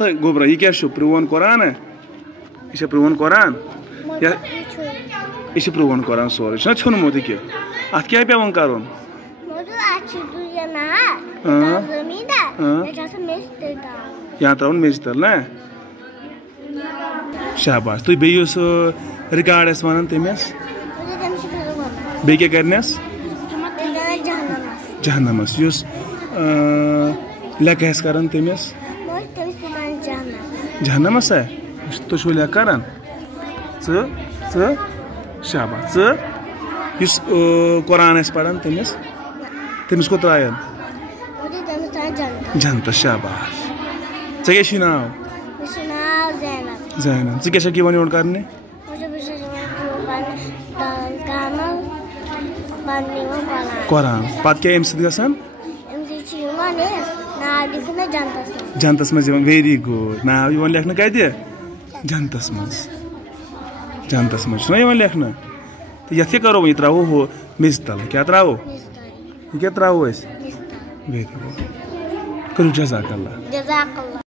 گوبرا یہ کیا پرون قرآن یہ پرون قرآن یہ پرون قرآن سورے ژھنمت یہ ات کیا پیون کرن یا ترون میز تل نا شاباش تھی بیس ریکارڈ یس ونان تمس بیٚیہِ کیٛاہ کرنس جہنمس یُس لیکھٕ آسہِ کران تمس جہنمس تُہۍ چھِو لیکھٕ کران شاباش یُس قرآن آسہِ پران تمس کوٚت ترٛاون جنتس شاباش ژےٚ کیٛاہ چھُے ناو زینب ژٕ کیٛاہ چھکھ یِوان یور کرنہِ قرآن پتہٕ کیٛاہ امہِ سۭتۍ گژھان جنتس منٛز یِوان ویری گُڈ ناو یِوان لیکھنہٕ کتہِ جنتس منٛز چھُنہ یِوان لیکھنہٕ تہٕ یتھ کیٛاہ کرو وۄنۍ یہِ ترٛاوو ہُہ میٚژِ تل کیٛاہ ترٛاوو یہِ کیٛاہ ترٛاوو أسۍ ویری گُڈ کٔرِو جزاک اللہ